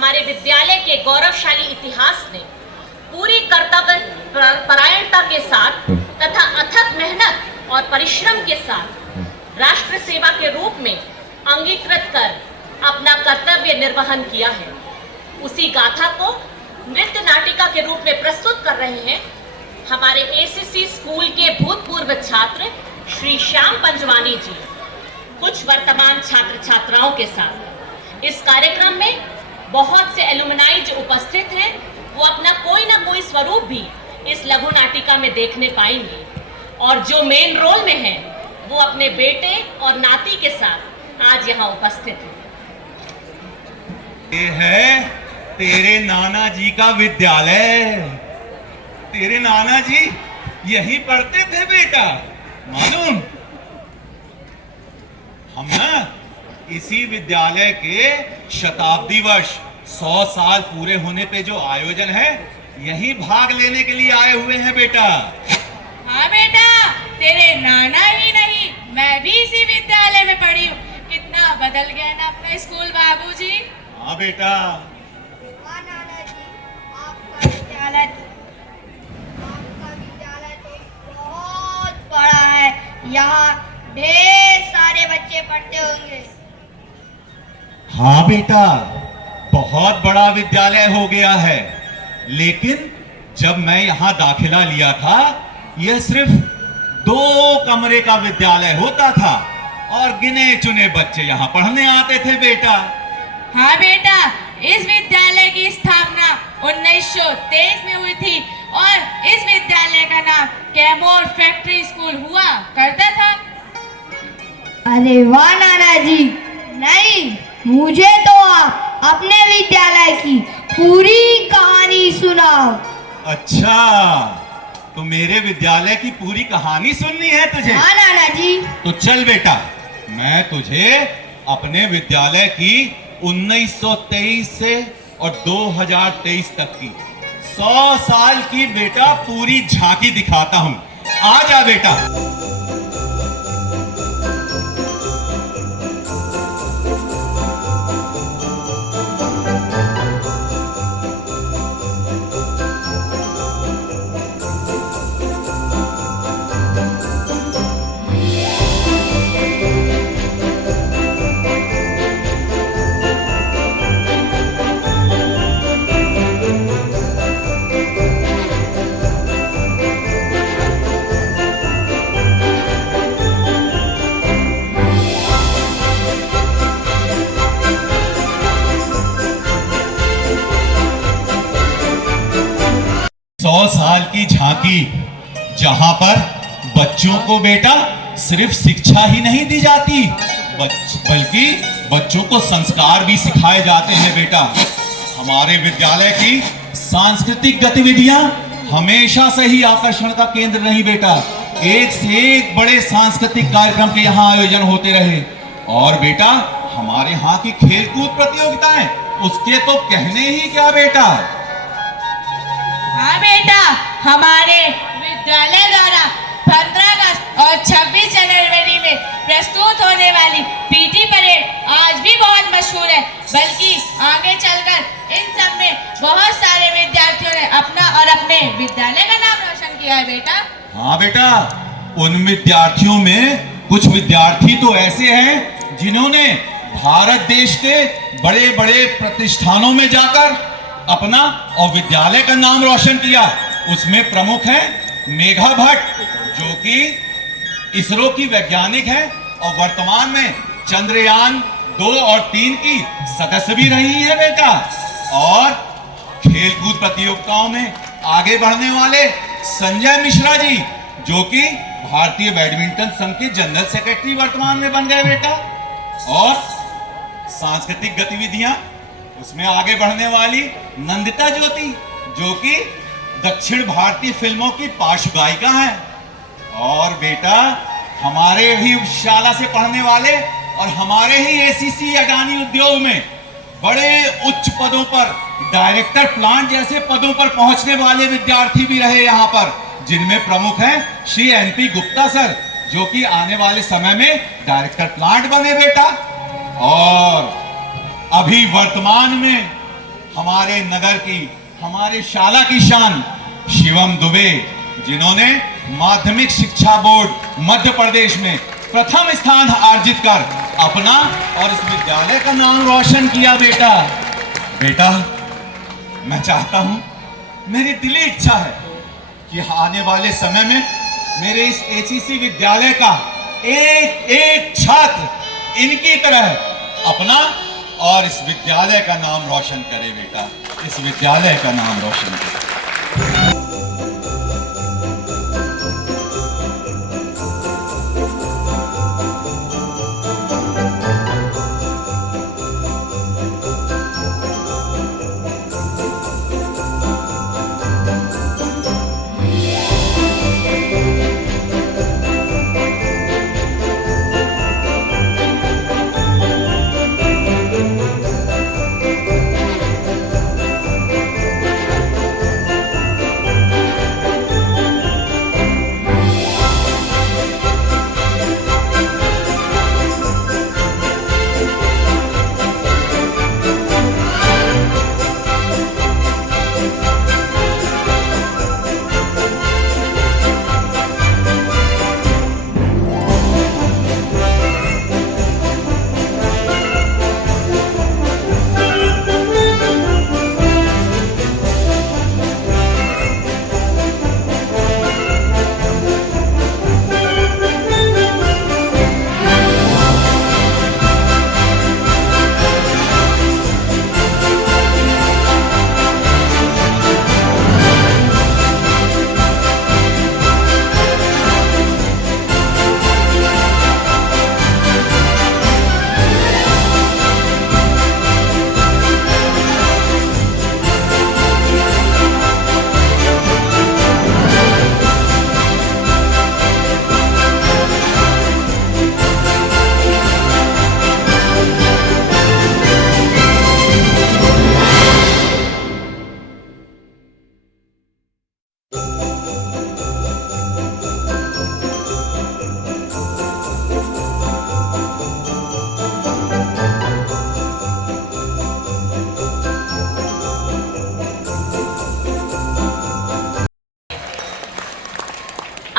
हमारे विद्यालय के गौरवशाली इतिहास ने पूरी कर्तव्य परायणता के साथ तथा अथक मेहनत और परिश्रम के साथ राष्ट्र सेवा के रूप में अंगीकृत कर अपना कर्तव्य निर्वहन किया है। उसी गाथा को नृत्य नाटिका के रूप में प्रस्तुत कर रहे हैं हमारे एसीसी स्कूल के भूतपूर्व छात्र श्री श्याम पंजवानी जी कुछ वर्तमान छात्र छात्राओं के साथ। इस कार्यक्रम में बहुत से एलुमनाई जो उपस्थित हैं वो अपना कोई ना कोई स्वरूप भी इस लघु नाटिका में देखने पाएंगे और जो मेन रोल में है वो अपने बेटे और नाती के साथ आज यहाँ उपस्थित हैं। ये है तेरे नाना जी का विद्यालय। तेरे नाना जी यही पढ़ते थे बेटा, मालूम? हम ना इसी विद्यालय के शताब्दी वर्ष 100 साल पूरे होने पे जो आयोजन है यही भाग लेने के लिए आए हुए हैं बेटा। हाँ बेटा, तेरे नाना ही नहीं मैं भी इसी विद्यालय में पढ़ी हूँ। कितना बदल गया ना अपना स्कूल बाबूजी। हाँ बेटा। हाँ नाना जी, आपका विद्यालय तो बहुत बड़ा है। यहाँ ढेर सारे बच्चे पढ़ते होंगे। हाँ बेटा, बहुत बड़ा विद्यालय हो गया है, लेकिन जब मैं यहाँ दाखिला लिया था यह सिर्फ 2 कमरे का विद्यालय होता था और गिने चुने बच्चे यहाँ पढ़ने आते थे बेटा। हाँ बेटा, इस विद्यालय की स्थापना 1923 में हुई थी और इस विद्यालय का नाम कैमोर फैक्ट्री स्कूल हुआ करता था। अरे वाह नाना जी, नहीं मुझे तो आप अपने विद्यालय की पूरी कहानी सुनाओ। अच्छा, तो मेरे विद्यालय की पूरी कहानी सुननी है तुझे? हाँ नाना जी। तो चल बेटा, मैं तुझे अपने विद्यालय की 1923 से और 2023 तक की 100 साल की बेटा पूरी झांकी दिखाता हूं। आ जा बेटा। साल की झांकी, जहां पर बच्चों को बेटा सिर्फ शिक्षा ही नहीं दी जाती बल्कि बच्चों को संस्कार भी सिखाए जाते हैं बेटा। हमारे विद्यालय की सांस्कृतिक गतिविधियां हमेशा से ही आकर्षण का केंद्र रही बेटा। एक से एक बड़े सांस्कृतिक कार्यक्रम के यहाँ आयोजन होते रहे और बेटा हमारे यहाँ की खेलकूद प्रतियोगिताएं उसके तो कहने ही क्या बेटा। हाँ बेटा, हमारे विद्यालय द्वारा 15 अगस्त और 26 जनवरी में प्रस्तुत होने वाली पीटी परेड आज भी बहुत मशहूर है, बल्कि आगे चलकर इन सब में बहुत सारे विद्यार्थियों ने अपना और अपने विद्यालय का नाम रोशन किया है बेटा। हाँ बेटा, उन विद्यार्थियों में कुछ विद्यार्थी तो ऐसे हैं जिन्होंने भारत देश के बड़े बड़े प्रतिष्ठानों में जाकर अपना और विद्यालय का नाम रोशन किया। उसमें प्रमुख है मेघा भट्ट, जो कि इसरो की वैज्ञानिक है और वर्तमान में चंद्रयान 2 और 3 की सदस्य भी रही है बेटा। और खेलकूद प्रतियोगिताओं में आगे बढ़ने वाले संजय मिश्रा जी, जो कि भारतीय बैडमिंटन संघ के जनरल सेक्रेटरी वर्तमान में बन गए बेटा। और सांस्कृतिक गतिविधियां उसमें आगे बढ़ने वाली नंदिता ज्योति, जो कि दक्षिण भारतीय फिल्मों की पार्श्व गायिका है। और बेटा हमारे ही शाला से पढ़ने वाले और हमारे ही एसीसी अडानी उद्योग में बड़े उच्च पदों पर, डायरेक्टर प्लांट जैसे पदों पर पहुंचने वाले विद्यार्थी भी रहे यहाँ पर, जिनमें प्रमुख हैं श्री एनपी गुप्ता सर, जो कि आने वाले समय में डायरेक्टर प्लांट बने बेटा। और अभी वर्तमान में हमारे नगर की, हमारे शाला की शान शिवम दुबे, जिन्होंने माध्यमिक शिक्षा बोर्ड मध्य प्रदेश में प्रथम स्थान अर्जित कर अपना और इस विद्यालय का नाम रोशन किया। बेटा मैं चाहता हूं, मेरी दिली इच्छा है कि आने वाले समय में मेरे इस एसीसी विद्यालय का एक एक छात्र इनकी तरह अपना और इस विद्यालय का नाम रोशन करे। बेटा, इस विद्यालय का नाम रोशन करे।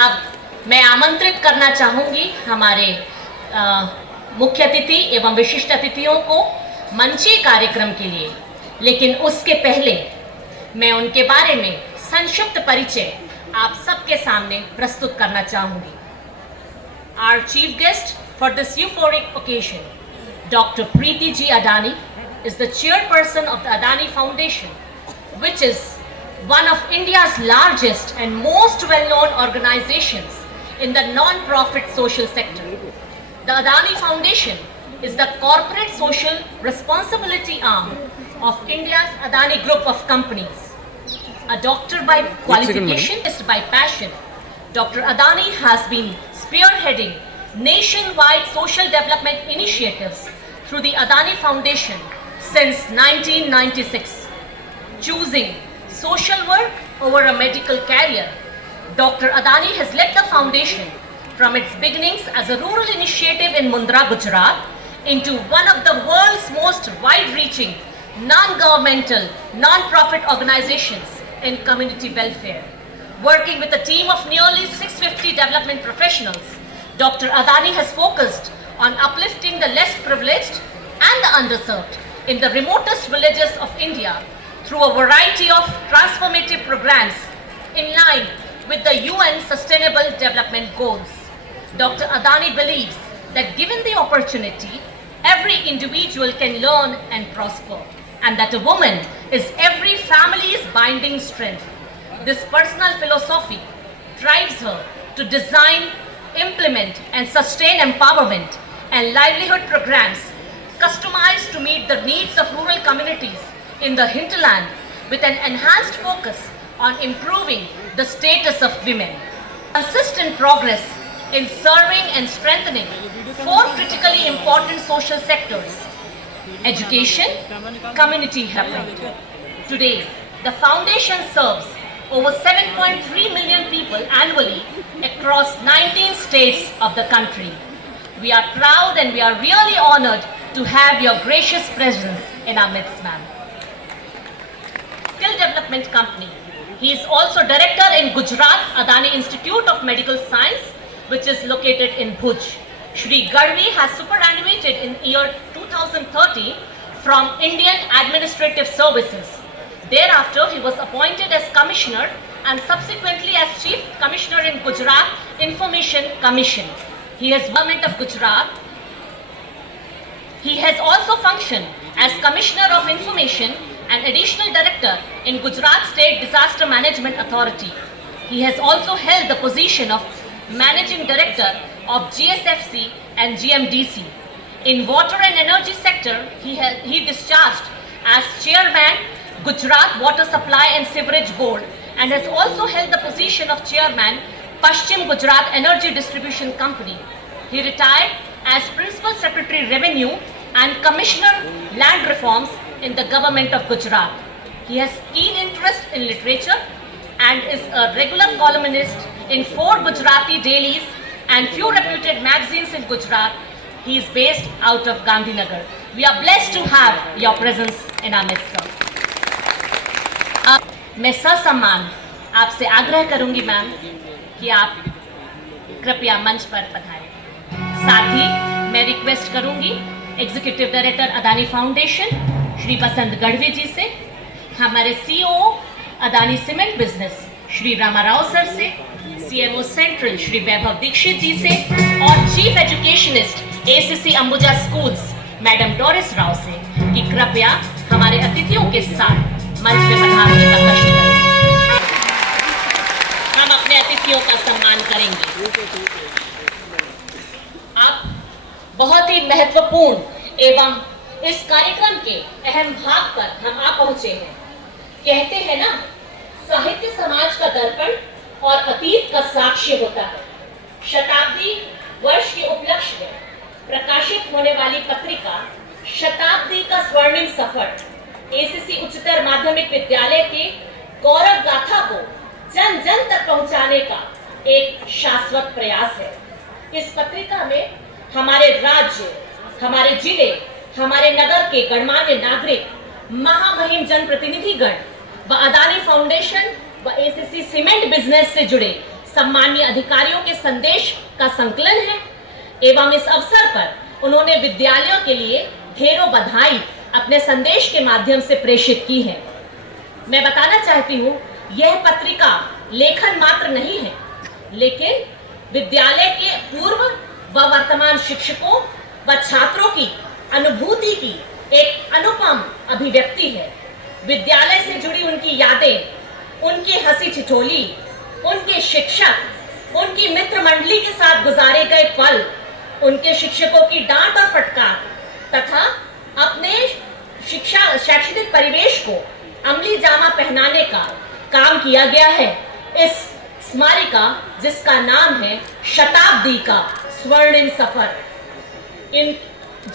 अब मैं आमंत्रित करना चाहूंगी हमारे मुख्य अतिथि एवं विशिष्ट अतिथियों को मंची कार्यक्रम के लिए, लेकिन उसके पहले मैं उनके बारे में संक्षिप्त परिचय आप सबके सामने प्रस्तुत करना चाहूंगी। Our chief guest for this euphoric occasion, Dr. Preeti G. Adani, is the chairperson of the Adani Foundation, which is one of India's largest and most well-known organizations in the non-profit social sector. The Adani Foundation is the corporate social responsibility arm of India's Adani Group of companies. A doctor by qualification, by passion, Dr. Adani has been spearheading nationwide social development initiatives through the Adani Foundation since 1996. Choosing social work over a medical career, Dr. Adani has led the foundation from its beginnings as a rural initiative in Mundra, Gujarat, into one of the world's most wide-reaching, non-governmental, non-profit organizations in community welfare. Working with a team of nearly 650 development professionals, Dr. Adani has focused on uplifting the less privileged and the underserved in the remotest villages of India through a variety of transformative programs in line with the UN Sustainable Development Goals. Dr. Adani believes that given the opportunity, every individual can learn and prosper, and that a woman is every family's binding strength. This personal philosophy drives her to design, implement and sustain empowerment and livelihood programs customized to meet the needs of rural communities in the hinterland with an enhanced focus on improving the status of women. Consistent progress in serving and strengthening four critically important social sectors: education, community development. Today, the foundation serves over 7.3 million people annually across 19 states of the country. We are proud and we are really honored to have your gracious presence in our midst, ma'am. Development Company. He is also director in Gujarat Adani Institute of Medical Science, which is located in Bhuj. Shri Gadhvi has superannuated in year 2013 from Indian Administrative Services. Thereafter, he was appointed as Commissioner and subsequently as Chief Commissioner in Gujarat Information Commission. He has Government of Gujarat. He has also functioned as Commissioner of Information and Additional Director in Gujarat State Disaster Management Authority. He has also held the position of Managing Director of GSFC and GMDC. In water and energy sector, he discharged as Chairman Gujarat Water Supply and Sewerage Board and has also held the position of Chairman Paschim Gujarat Energy Distribution Company. He retired as Principal Secretary Revenue and Commissioner Land Reforms in the Government of Gujarat. He has keen interest in literature and is a regular columnist in 4 Gujarati dailies and few reputed magazines in Gujarat. He is based out of Gandhinagar. We are blessed to have your presence in our midst, sir. मैं ससम्मान आपसे आग्रह करूंगी ma'am कि आप कृपया मंच पर पधारें। साथ ही मैं रिक्वेस्ट करूंगी executive director Adani foundation Shri Basant Gadhvi ji से, हमारे CEO Adani cement business Shri Ramarao sir से, सीएमओ सेंट्रल श्री वैभव दीक्षित जी से और chief educationist ACC Ambuja schools madam Doris Rao से कि कृपया हमारे अतिथियों के साथ मंच पे पधारने का कष्ट करें। हम अपने अतिथियों का सम्मान करेंगे। आप बहुत ही महत्वपूर्ण एवं इस कार्यक्रम के अहम भाग पर हम आ पहुंचे हैं। कहते हैं ना, साहित्य समाज का दर्पण और अतीत का साक्ष्य होता है। शताब्दी वर्ष के उपलक्ष्य में प्रकाशित होने वाली पत्रिका शताब्दी का स्वर्णिम सफर एसीसी उच्चतर माध्यमिक विद्यालय के गौरव गाथा को जन जन तक पहुंचाने का एक शाश्वत प्रयास है। इस पत्रिका में हमारे राज्य, हमारे जिले, हमारे नगर के गणमान्य नागरिक, महामहिम जनप्रतिनिधिगण व अदानी फाउंडेशन व एसीसी सीमेंट बिजनेस से जुड़े सम्मानीय अधिकारियों के संदेश का संकलन है एवं इस अवसर पर उन्होंने विद्यालयों के लिए ढेरों बधाई अपने संदेश के माध्यम से प्रेषित की है। मैं बताना चाहती हूँ, यह पत्रिका लेखन मात्र नहीं है, लेकिन विद्यालय के पूर्व व वर्तमान शिक्षकों व छात्रों की अनुभूति की एक अनुपम अभिव्यक्ति है। विद्यालय से जुड़ी उनकी यादें, उनकी हंसी ठिठोली, उनके शिक्षक, उनकी मित्र मंडली के साथ गुजारे गए पल, उनके शिक्षकों की डांट और फटकार तथा अपने शैक्षणिक परिवेश को अमली जामा पहनाने का काम किया गया है। इस स्मारिका जिसका नाम है शताब्दी का स्वर्णिम सफर, इन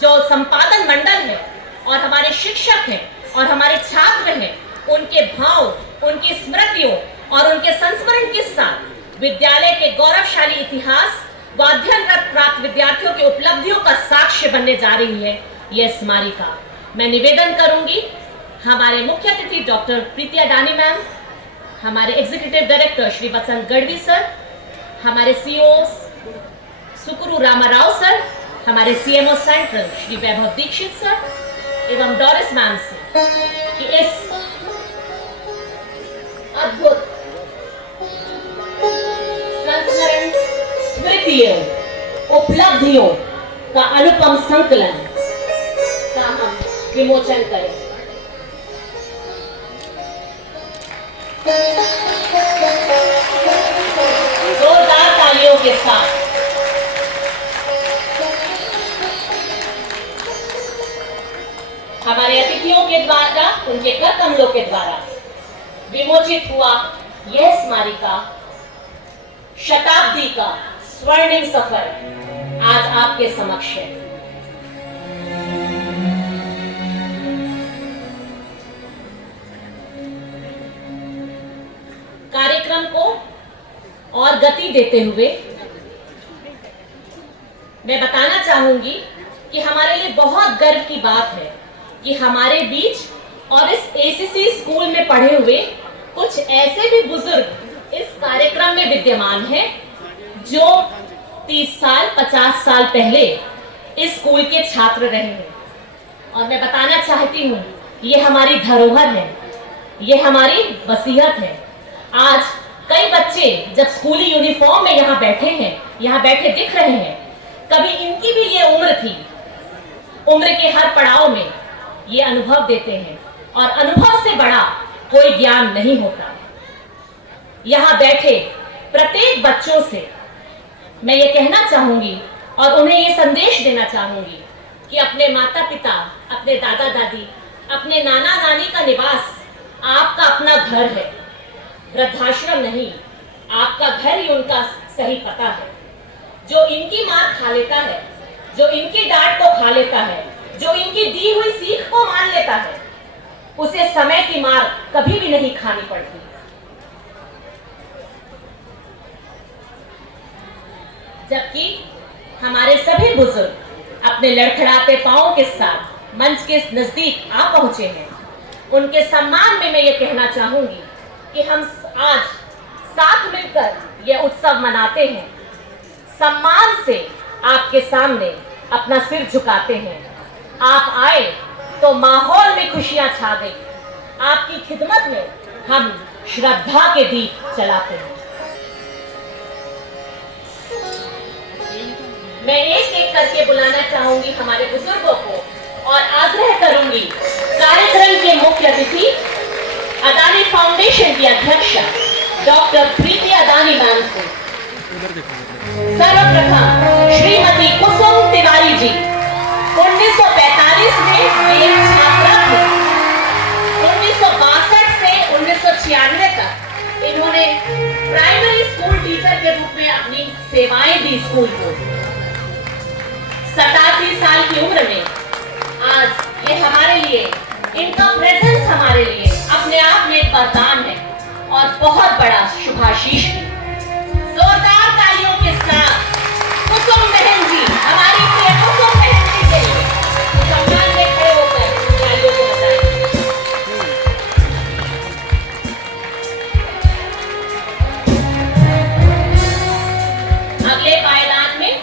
जो संपादन मंडल है और हमारे शिक्षक हैं और हमारे छात्र हैं, उनके भाव, उनकी स्मृतियों और उनके संस्मरण के साथ विद्यालय के गौरवशाली इतिहास व अध्ययनरत प्राप्त विद्यार्थियों की उपलब्धियों का साक्ष्य बनने जा रही है यह स्मारिका। मैं निवेदन करूंगी हमारे मुख्य अतिथि डॉक्टर प्रीति अडानी मैम, हमारे executive director Shri Basant Gadhvi sir, हमारे सीईओ सुकुरू रामाराव सर, हमारे CMO central Shri Vaibhav Dixit sir एवं डोरिस मैम से कि इस अद्भुत संस्मरण स्मृतियों, उपलब्धियों का अनुपम संकलन का हम विमोचन करें। जोरदार तालियों के साथ हमारे अतिथियों के द्वारा, उनके कर कमलों के द्वारा विमोचित हुआ यह स्मारिका शताब्दी का स्वर्णिम सफर आज आपके समक्ष है। कार्यक्रम को और गति देते हुए मैं बताना चाहूंगी कि हमारे लिए बहुत गर्व की बात है कि हमारे बीच और इस एसीसी स्कूल में पढ़े हुए कुछ ऐसे भी बुजुर्ग इस कार्यक्रम में विद्यमान हैं जो 30 साल 50 साल पहले इस स्कूल के छात्र रहे हैं। और मैं बताना चाहती हूँ, ये हमारी धरोहर है, ये हमारी वसीयत है। आज कई बच्चे जब स्कूली यूनिफॉर्म में यहाँ बैठे हैं, यहाँ बैठे दिख रहे हैं, कभी इनकी भी ये उम्र थी। उम्र के हर पड़ाव में ये अनुभव देते हैं और अनुभव से बड़ा कोई ज्ञान नहीं होता। यहाँ बैठे प्रत्येक बच्चों से मैं ये कहना चाहूंगी और उन्हें ये संदेश देना चाहूंगी कि अपने माता पिता, अपने दादा दादी, अपने नाना नानी का निवास आपका अपना घर है, वृद्धाश्रम नहीं। आपका घर ही उनका सही पता है। जो इनकी मार खा लेता है, जो इनकी डांट को खा लेता है, जो इनकी दी हुई सीख को मान लेता है, उसे समय की मार कभी भी नहीं खानी पड़ती। जबकि हमारे सभी बुजुर्ग अपने लड़खड़ाते पांवों के साथ मंच के नजदीक आ पहुंचे हैं। उनके सम्मान में मैं ये कहना चाहूंगी कि हम आज साथ मिलकर ये उत्सव मनाते हैं, सम्मान से आपके सामने अपना सिर झुकाते हैं। आप आए तो माहौल में खुशियां छा गई। आपकी खिदमत में हम श्रद्धा के दीप जलाते हैं। मैं एक एक करके बुलाना चाहूंगी हमारे बुजुर्गों को और आग्रह करूंगी कार्यक्रम के मुख्य अतिथि अदानी फाउंडेशन की अध्यक्षा डॉक्टर प्रीति अदानी मैम को। सर्वप्रथम श्रीमती कुसुम तिवारी जी 1945 में एक छात्रा थी। 1962 से 1996 तक इन्होंने प्राइमरी स्कूल टीचर के रूप में अपनी सेवाएं दी स्कूल को। 87 साल की उम्र में आज ये हमारे लिए, इनका प्रेजेंस हमारे लिए अपने आप में एक वरदान है और बहुत बड़ा शुभाशीष भी। जोरदार तालियों के साथ कुसुम बहन जी, हमारी प्रिय कुसुम बहन जी के लिए सम्मान में खड़े होकर तालियों को बजाएं। अगले पायदान में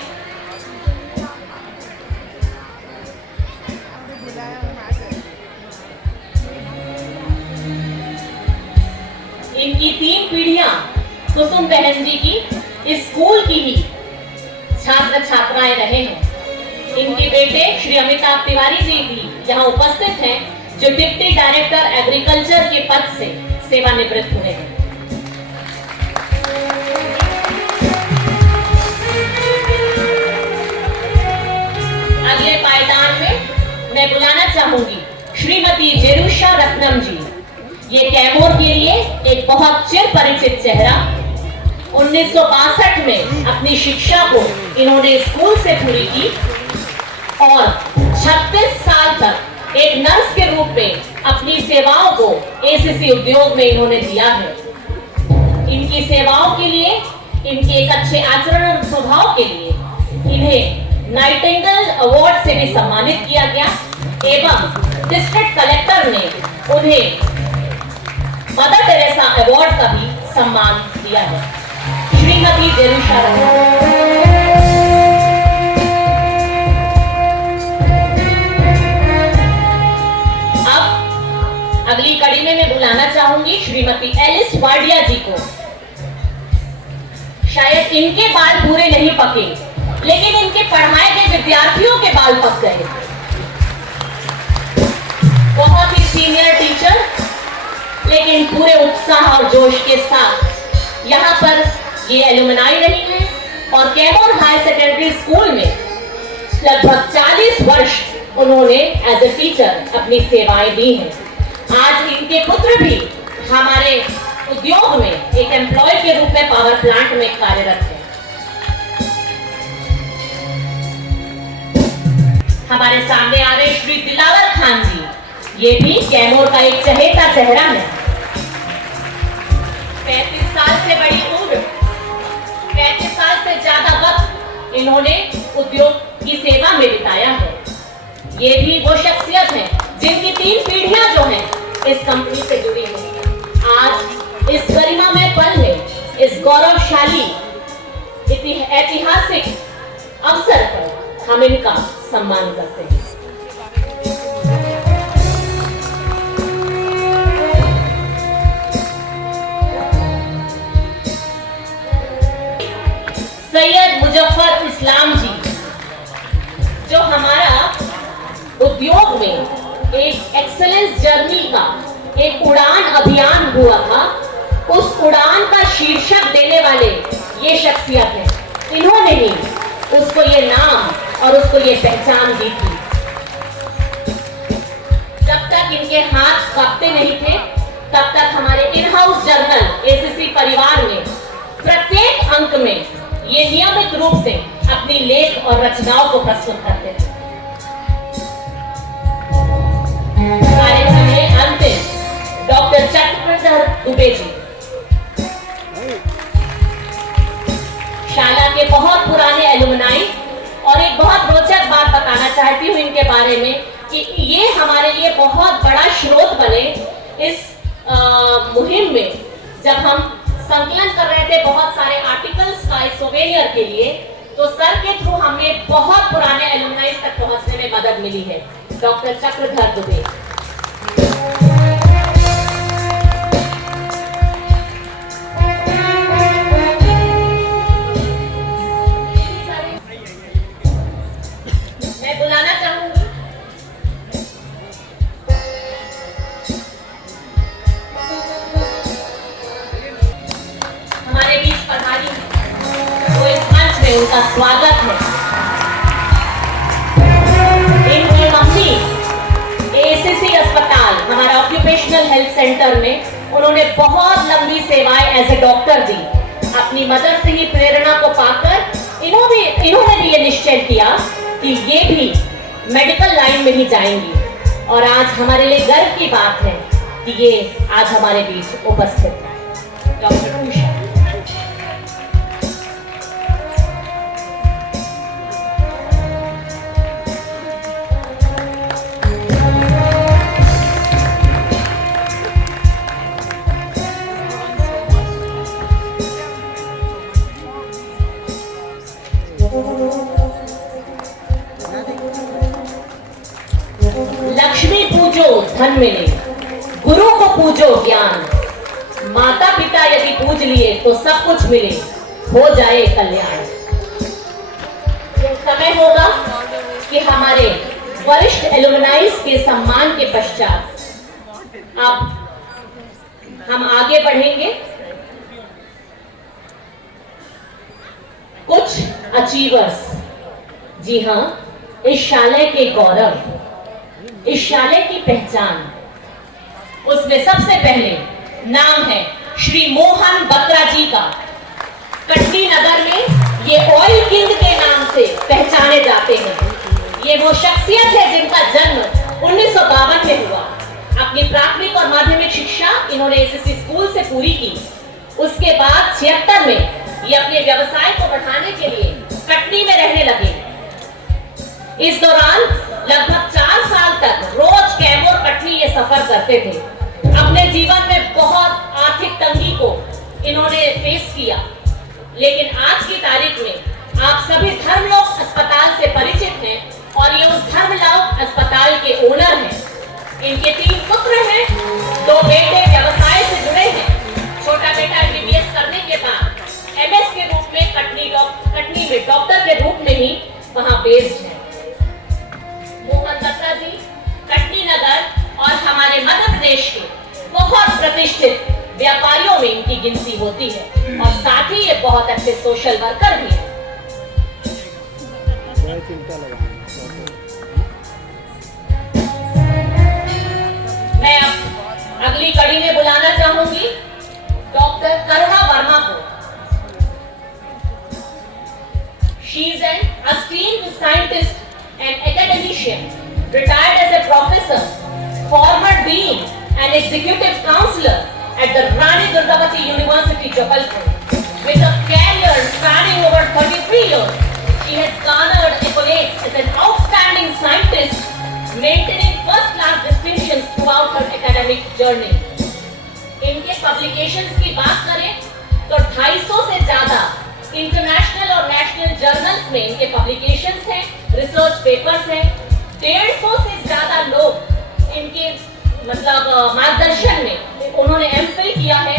इनकी 3 पीढ़ियां कुसुम बहन जी की इस स्कूल की ही छात्र छात्राएं रहे हैं। इनके बेटे श्री अमिताभ तिवारी जी भी यहाँ उपस्थित हैं, जो डिप्टी डायरेक्टर एग्रीकल्चर के पद से सेवानिवृत्त हुए हैं। अगले पायदान में मैं बुलाना चाहूंगी श्रीमती जेरुषा रत्नम जी। ये कैमूर के लिए एक बहुत चिर परिचित चेहरा। 1962 में अपनी शिक्षा को इन्होंने स्कूल से पूरी की और 36 साल तक एक नर्स के रूप में अपनी सेवाओं को एसीसी उद्योग में इन्होंने दिया है। इनकी सेवाओं के लिए, इनके एक अच्छे आचरण और स्वभाव के लिए इन्हें नाइटिंगेल अवार्ड से भी सम्मानित किया गया एवं डिस्ट्रिक्ट कलेक्टर ने उन्हें मदर टेरेसा अवार्ड का भी सम्मान दिया है। श्रीमती जेरुषा अब अगली कड़ी में मैं बुलाना चाहूंगी श्रीमती एलिस वाडिया जी को। शायद इनके बाल पूरे नहीं पके, लेकिन इनके पढ़ाए गए विद्यार्थियों के बाल पक गए। बहुत ही सीनियर टीचर, लेकिन पूरे उत्साह और जोश के साथ यहाँ पर ये एलुमनाई रही है और कैमूर हाई सेकेंडरी स्कूल में लगभग 40 वर्ष उन्होंने एज ए टीचर अपनी सेवाएं दी हैं। आज इनके पुत्र भी हमारे उद्योग में एक एम्प्लॉय के रूप में पावर प्लांट में कार्यरत है। हमारे सामने आ रहे श्री दिलावर खान जी, ये भी कैमूर का एक चहेता चेहरा है। 35 साल से बड़ी उम्र, 35 साल से ज्यादा वक्त इन्होंने उद्योग की सेवा में बिताया है। ये भी वो शख्सियत है जिनकी 3 पीढ़ियां जो हैं इस कंपनी से जुड़ी हुई हैं। आज इस गरिमामय पल में, इस गौरवशाली ऐतिहासिक अवसर पर हम इनका सम्मान करते हैं। सैयद मुजफ्फर इस्लाम जी, जो हमारा उद्योग में एक एक्सेलेंस जर्नी का एक उड़ान अभियान हुआ था, उस उड़ान का शीर्षक देने वाले ये शख्सियत है। इन्होंने ही उसको ये नाम और उसको ये पहचान दी थी। जब तक इनके हाथ कांपते नहीं थे, तब तक हमारे इन हाउस जर्नल एसीसी परिवार में प्रत्येक अंक में ये नियमित रूप से अपनी लेख और रचनाओं को प्रस्तुत करते थे। कार्यक्रम में अंतिम डॉक्टर चक्रधर दुबे जी, शाला के बहुत पुराने एलुमनाई, और एक बहुत रोचक बात बताना चाहती हूँ इनके बारे में कि ये हमारे लिए बहुत बड़ा स्रोत बने इस मुहिम में। जब हम संकलन कर रहे थे बहुत सारे आर्टिकल्स का इस सोवेनियर के लिए, तो सर के थ्रू हमें बहुत पुराने एलुमनाई तक पहुंचने में मदद मिली है। डॉक्टर चक्रधर दुबे, मैं बुलाना चाहूंगी हमारे बीच पधारी है, तो इस मंच में उनका स्वागत है। इनकी मम्मी एसीसी अस्पताल, हमारा ऑक्यूपेशनल हेल्थ सेंटर में उन्होंने बहुत लंबी सेवाएं एज ए डॉक्टर दी। अपनी मदर से ही प्रेरणा को पाकर इन्होंने भी ये निश्चय किया कि ये भी मेडिकल लाइन में ही जाएंगी, और आज हमारे लिए गर्व की बात है कि ये आज हमारे बीच उपस्थित है। डॉक्टर उषा, लक्ष्मी पूजो धन मिले, गुरु को पूजो ज्ञान, माता पिता यदि पूज लिए तो सब कुछ मिले, हो जाए कल्याण। तो समय होगा कि हमारे वरिष्ठ एलुमनाइज के सम्मान के पश्चात अब हम आगे बढ़ेंगे। कुछ अचीवर्स, जी हाँ, इस शाले के गौरव, इस शाले की पहचान, उसमें सबसे पहले नाम है श्री मोहन बत्रा जी का। कटनी नगर में ये ऑयल किंग के नाम से पहचाने जाते हैं। ये वो शख्सियत है जिनका जन्म 1952 में हुआ। अपनी प्राथमिक और माध्यमिक शिक्षा इन्होंने एसीसी स्कूल से पूरी की। उसके बाद 76 में ये अपने व्यवसाय को बढ़ाने के लिए कटनी में रहने लगे। इस दौरान लगभग 4 साल तक रोज कैमूर कटनी ये सफर करते थे। अपने जीवन में बहुत आर्थिक तंगी को इन्होंने फेस किया, लेकिन आज की तारीख में आप सभी धर्मलोक अस्पताल से परिचित हैं और ये उस धर्मलोक अस्पताल के ओनर हैं। इनके 3 पुत्र हैं, 2 बेटे व्यवसाय से जुड़े हैं। छोटा बेटा MBBS करने के बाद MS के रूप में कटनी में डॉक्टर के रूप में ही वहां बेस्ड है। मोहन बत्रा जी कटनी नगर और हमारे मध्य प्रदेश के बहुत प्रतिष्ठित व्यापारियों में इनकी गिनती होती है, और साथ ही ये बहुत अच्छे सोशल वर्कर भी हैं। मैं अब अगली कड़ी में बुलाना चाहूंगी डॉक्टर करुणा वर्मा को। She is an esteemed scientist and academician, retired as a professor, former dean and executive counselor at the Rani Durgavati University, Jabalpur. With a career spanning over 33 years, she has garnered accolades as an outstanding scientist, maintaining first-class distinctions throughout her academic journey. इनके publications की बात करें तो 250 से ज्यादा international और national journals में इनके पब्लिकेशंस हैं, रिसर्च पेपर्स हैं। 150 से ज्यादा लोग इनके मार्गदर्शन में उन्होंने एमफिल किया है।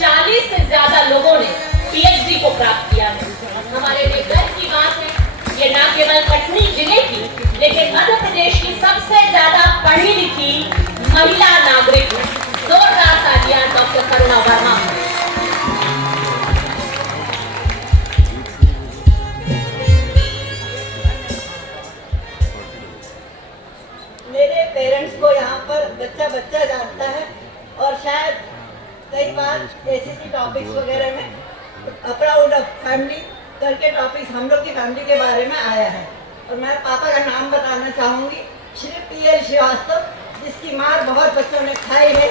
40 से ज्यादा लोगों ने पीएचडी को प्राप्त किया है। हमारे लिए गर्व की बात है, ये न केवल कटनी जिले की लेकिन मध्य प्रदेश की सबसे ज्यादा पढ़ी लिखी महिला नागरिक है। जोरदार तालियां डॉक्टर करुणा वर्मा। मेरे पेरेंट्स को यहाँ पर बच्चा बच्चा जानता है और शायद कई बार एसीसी टॉपिक्स वगैरह में प्राउड ऑफ फैमिली करके टॉपिक्स हम लोग की फैमिली के बारे में आया है। और मैं पापा का नाम बताना चाहूँगी, श्री PL श्रीवास्तव, जिसकी मार बहुत बच्चों ने खाई है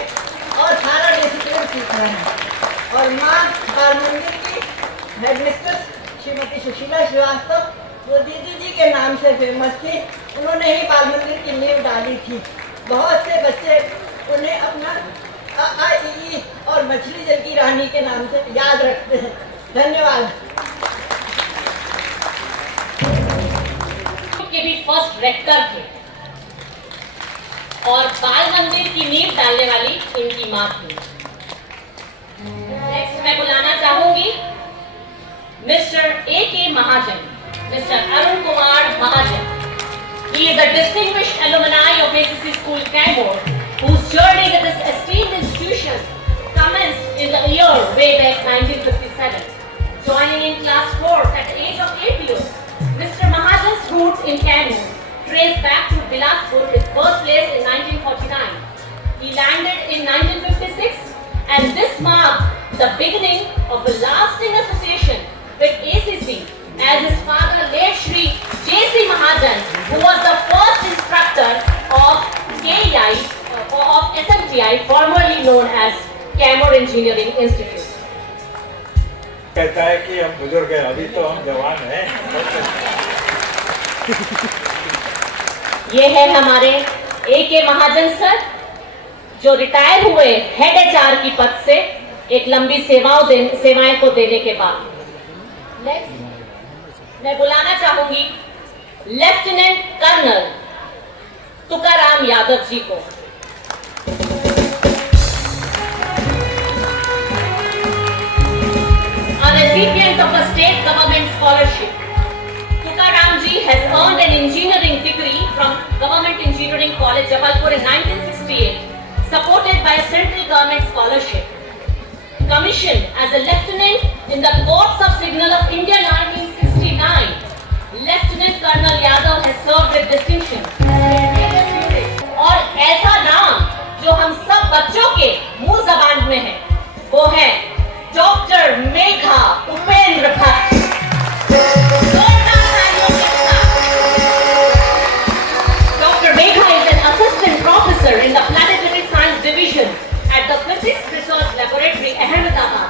और सारा डिसिप्लिन सीखा है। और माँ बाल मंदिर की हेडमिस्ट्रेस श्रीमती सुशीला श्रीवास्तव, वो दीदी जी के नाम से फेमस थी। उन्होंने ही बाल मंदिर की नींव डाली थी। बहुत से बच्चे उन्हें अपना AIEE और मछली जल की रानी के नाम से याद रखते हैं। धन्यवाद। के भी फर्स्ट रेक्टर थे और बाल मंदिर की नींव डालने वाली इनकी मां थी। नेक्स्ट मैं बुलाना चाहूंगी mister A.K. Mahajan, mister Arun Kumar Mahajan. He is a distinguished alumni of ACC School Kaimur, whose journey with this esteemed institution commenced in the year way back 1957. Joining in class 4th at the age of 8 years, Mr. Mahajan's roots in Kaimur trace back to Bilaspur, his birthplace in 1949. He landed in 1956, and this marked the beginning of a lasting association with ACC, as his father, late Shri J.C. Mahajan, who was the first instructor of KEI, of SMTI, formerly known as Kaimur Engineering Institute. कहता है कि हम बुजुर्ग हैं, अभी तो हम जवान हैं। ये है हमारे A.K. महाजन सर, जो रिटायर हुए हेड HR की पद से एक लंबी सेवाएं को देने के बाद। नेक्स्ट मैं बुलाना चाहूंगी लेफ्टिनेंट कर्नल तुकाराम यादव जी को। A recipient of a state government scholarship, Tukaram ji has earned an engineering degree from Government Engineering College, Jabalpur in 1968, supported by a central government scholarship. Commissioned as a lieutenant in the Corps of Signal of Indian Army in 1969, Lieutenant Colonel Yadav has served with distinction. और ऐसा नाम जो हम सब बच्चों के मुंह जबान में है, वो है doctor Megha Upendra Bhatt. Dr. Megha is an assistant professor in the Planetary Science Division at the Physics Research Laboratory, Ahmedabad.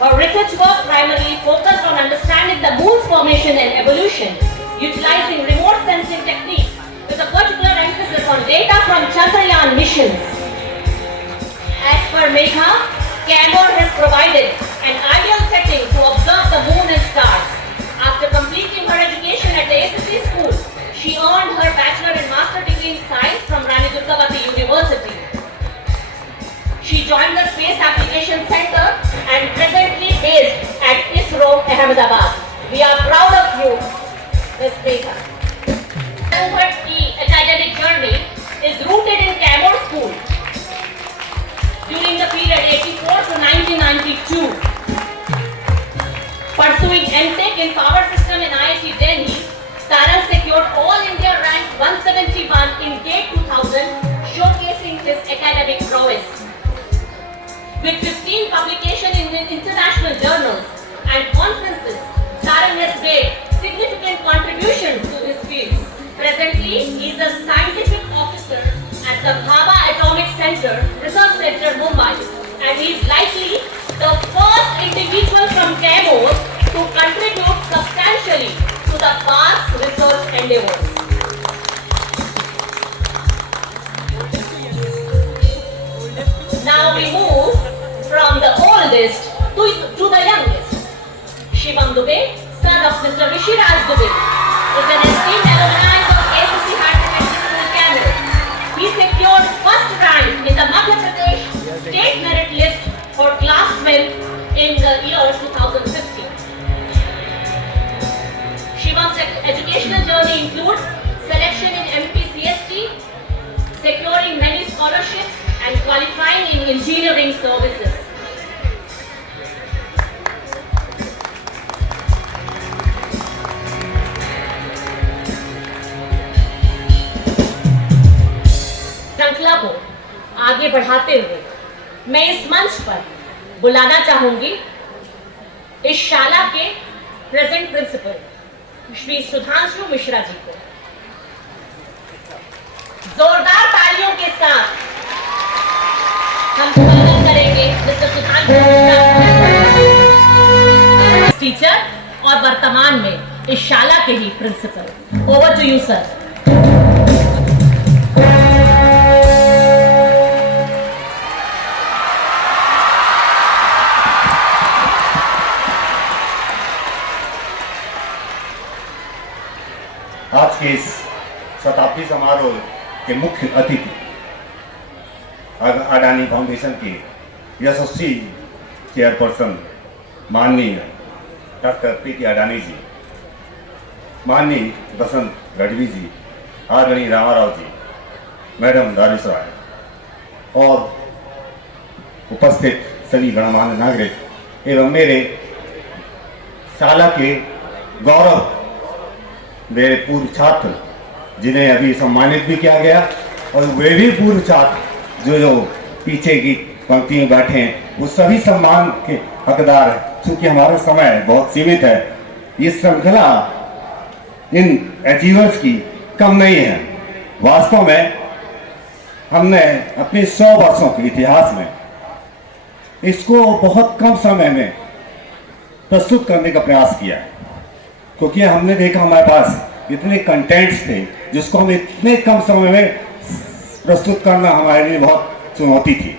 Her research work primarily focused on understanding the moon's formation and evolution, utilizing remote sensing techniques with a particular emphasis on data from Chandrayaan missions. As per Megha, Kaimur has provided an ideal setting to observe the moon and stars. After completing her education at the ACC school, she earned her bachelor and master degree in science from Rani Durgavati University. She joined the Space Application Center and presently based at ISRO, Ahmedabad. We are proud of you, Ms. Megha. Her academic journey is rooted in Kaimur School during the period 84 to 1992. Pursuing MTech in Power System in IIT Delhi, Saran secured All India rank 171 in GATE 2000, showcasing his academic prowess. With 15 publications in international journals and conferences, Saran has made significant contribution to his field. Presently, he is a scientific officer at the Bhabha Atomic Center, Research Center, Mumbai, and he is likely the first individual from Kaimur to contribute substantially to the past research endeavors. Now we move oldest to the youngest. Shivam Dubey, son of Mr. Rishiraj Dubey, is an esteemed alumni of ACC Higher Secondary School, Camel. He secured first rank in the Madhya Pradesh State Merit List for Class 12 in the year 2015. Shivam's educational journey includes selection in MPCST, securing many scholarships, and qualifying in engineering services. श्रृंखला को आगे बढ़ाते हुए मैं इस मंच पर बुलाना चाहूंगी इस शाला के प्रेजेंट प्रिंसिपल श्री सुधांशु मिश्रा जी को। जोरदार तालियों के साथ हम स्वागत करेंगे मिस्टर सुधांशु मिश्रा, टीचर और वर्तमान में इस शाला के ही principal. Over to you sir. आज के इस शताब्दी समारोह के मुख्य अतिथि अडानी फाउंडेशन के यशस्वी चेयरपर्सन माननीय डॉक्टर पी.के. अडानी जी, माननीय बसंत गढ़वी जी, आदरणीय रामाराव जी, मैडम दारुस राय और उपस्थित सभी गणमान्य नागरिक एवं मेरे शाला के गौरव मेरे पूर्व छात्र जिन्हें अभी सम्मानित भी किया गया और वे भी पूर्व छात्र जो पीछे की पंक्ति में बैठे हैं वो सभी सम्मान के हकदार हैं। चूँकि हमारा समय बहुत सीमित है, ये श्रृंखला इन अचीवर्स की कम नहीं है। वास्तव में हमने अपने 100 वर्षों के इतिहास में इसको बहुत कम समय में प्रस्तुत करने का प्रयास किया है, क्योंकि हमने देखा हमारे पास इतने कंटेंट्स थे जिसको हम इतने कम समय में प्रस्तुत करना हमारे लिए बहुत चुनौती थी।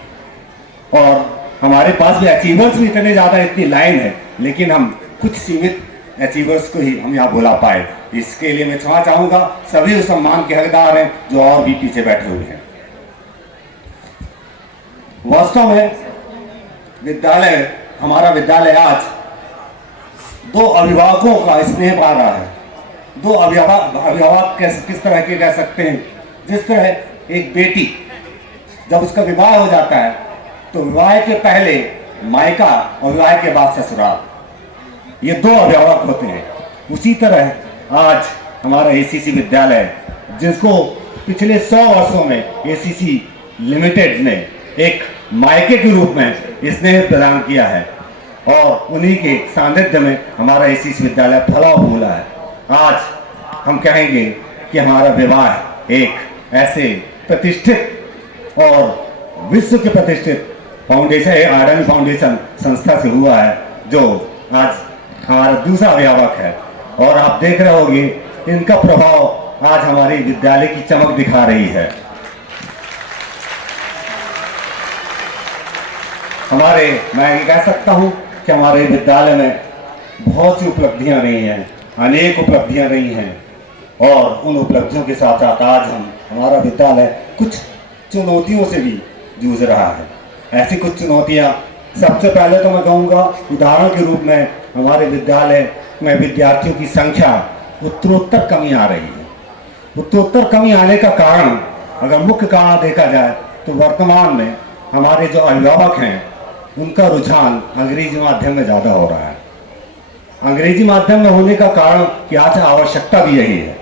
और हमारे पास भी अचीवर्स भी इतने ज़्यादा, इतनी लाइन है, लेकिन हम कुछ सीमित अचीवर्स को ही हम यहाँ बुला पाए। इसके लिए मैं क्षमा चाहूँगा। सभी उस सम्मान के हकदार हैं जो और भी पीछे बैठे हुए हैं। वास्तव में हमारा विद्यालय आज 2 अभिभावकों का स्नेह पा रहा है। 2 अभिभावक किस तरह के कह सकते हैं, जिस तरह एक बेटी जब उसका विवाह हो जाता है तो विवाह के पहले मायका और विवाह के बाद ससुराल, ये 2 अभिभावक होते हैं। उसी तरह आज हमारा एसीसी विद्यालय, जिसको पिछले 100 वर्षों में एसीसी लिमिटेड ने एक मायके के रूप में स्नेह प्रदान किया है और उन्हीं के सानिध्य में हमारा एसीसी विद्यालय फला फूला है। आज हम कहेंगे कि हमारा विवाह एक ऐसे प्रतिष्ठित और विश्व के प्रतिष्ठित फाउंडेशन अडानी फाउंडेशन संस्था से हुआ है, जो आज हमारा दूसरा अभिभावक है। और आप देख रहे होंगे इनका प्रभाव आज हमारे विद्यालय की चमक दिखा रही है। मैं ये कह सकता हूँ कि हमारे विद्यालय में बहुत सी उपलब्धियाँ रही हैं, अनेक उपलब्धियाँ रही हैं, और उन उपलब्धियों के साथ साथ आज हमारा विद्यालय कुछ चुनौतियों से भी जूझ रहा है। ऐसी कुछ चुनौतियाँ, सबसे पहले तो मैं कहूँगा उदाहरण के रूप में हमारे विद्यालय में विद्यार्थियों की संख्या उत्तरोत्तर कमी आ रही है। उत्तरोत्तर कमी आने का कारण, अगर मुख्य कारण देखा जाए तो वर्तमान में हमारे जो अभिभावक हैं उनका रुझान अंग्रेजी माध्यम में ज़्यादा हो रहा है। अंग्रेजी माध्यम में होने का कारण कि आज आवश्यकता भी यही है।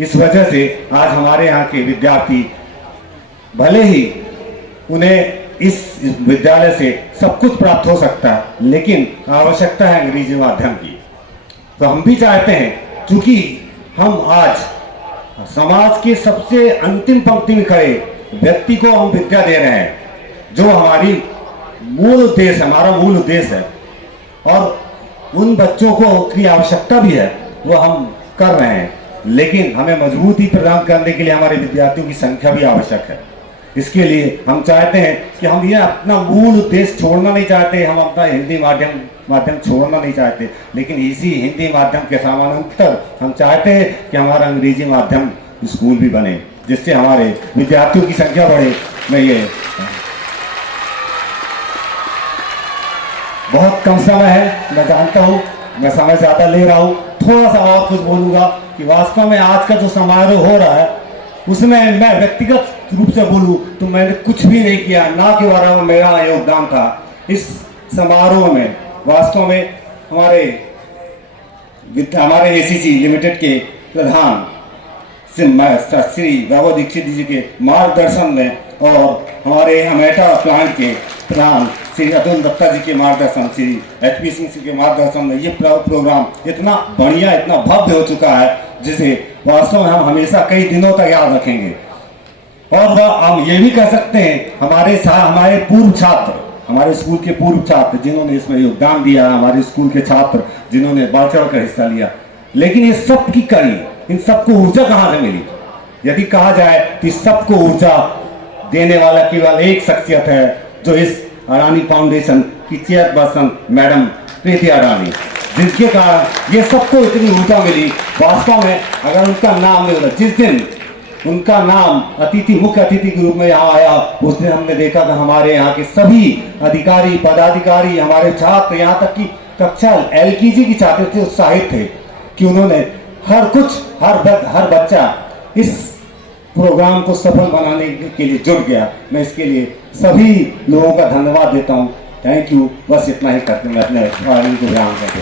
इस वजह से आज हमारे यहाँ के विद्यार्थी, भले ही उन्हें इस विद्यालय से सब कुछ प्राप्त हो सकता है, लेकिन आवश्यकता है अंग्रेजी माध्यम की। तो हम भी चाहते हैं, चूंकि हम आज समाज के सबसे अंतिम पंक्ति में खड़े व्यक्ति को हम विद्या दे रहे हैं, जो हमारी मूल उद्देश्य, हमारा मूल उद्देश्य है, और उन बच्चों को की आवश्यकता भी है, वो हम कर रहे हैं, लेकिन हमें मजबूती प्रदान करने के लिए हमारे विद्यार्थियों की संख्या भी आवश्यक है। इसके लिए हम चाहते हैं कि हम ये अपना मूल उद्देश्य छोड़ना नहीं चाहते, हम अपना हिंदी माध्यम छोड़ना नहीं चाहते, लेकिन इसी हिंदी माध्यम के समानांतर हम चाहते हैं कि हमारा अंग्रेजी माध्यम स्कूल भी बने, जिससे हमारे विद्यार्थियों की संख्या बढ़े। मैं ये बहुत कम समय है, मैं जानता हूँ मैं समय ज़्यादा ले रहा हूँ, थोड़ा सा और कुछ बोलूँगा कि वास्तव में आज का जो समारोह हो रहा है उसमें मैं व्यक्तिगत रूप से बोलूँ तो मैंने कुछ भी नहीं किया, ना के बराबर मेरा योगदान था इस समारोह में। वास्तव में हमारे ACC लिमिटेड के प्रधान श्री वैभव दीक्षित जी के मार्गदर्शन में और हमारे अमेठा प्लांट के प्रधान श्री अतुल दत्ता जी के मार्गदर्शन, श्री HP सिंह जी के मार्गदर्शन में ये प्रोग्राम इतना बढ़िया, इतना भव्य हो चुका है, जिसे वास्तव में हम हमेशा कई दिनों तक याद रखेंगे। और हम ये भी कह सकते हैं हमारे पूर्व छात्र, हमारे स्कूल के पूर्व छात्र जिन्होंने इसमें योगदान दिया, हमारे स्कूल के छात्र जिन्होंने बढ़ चढ़ कर हिस्सा लिया, लेकिन ये सब की कड़ी, इन सबको ऊर्जा कहाँ से मिली? यदि कहा जाए तो इस सबको ऊर्जा देने वाला केवल एक शख्सियत है, जो इस अडानी फाउंडेशन की चेयरपर्सन मैडम प्रीति अडानी, जिनके कारण ये सबको इतनी ऊर्जा मिली। वास्तव में अगर उनका नाम नहीं होता, जिस दिन उनका नाम मुख्य अतिथि के रूप में यहाँ आया, उस दिन हमने देखा कि हमारे यहाँ के सभी अधिकारी, पदाधिकारी, हमारे छात्र, यहाँ तक कि कक्षा LKG की छात्र थे, उत्साहित थे कि उन्होंने हर बच्चा इस प्रोग्राम को सफल बनाने के लिए जुट गया। मैं इसके लिए सभी लोगों का धन्यवाद देता हूँ। Thank you. बस इतना ही करते मैं अपने को ध्यान करते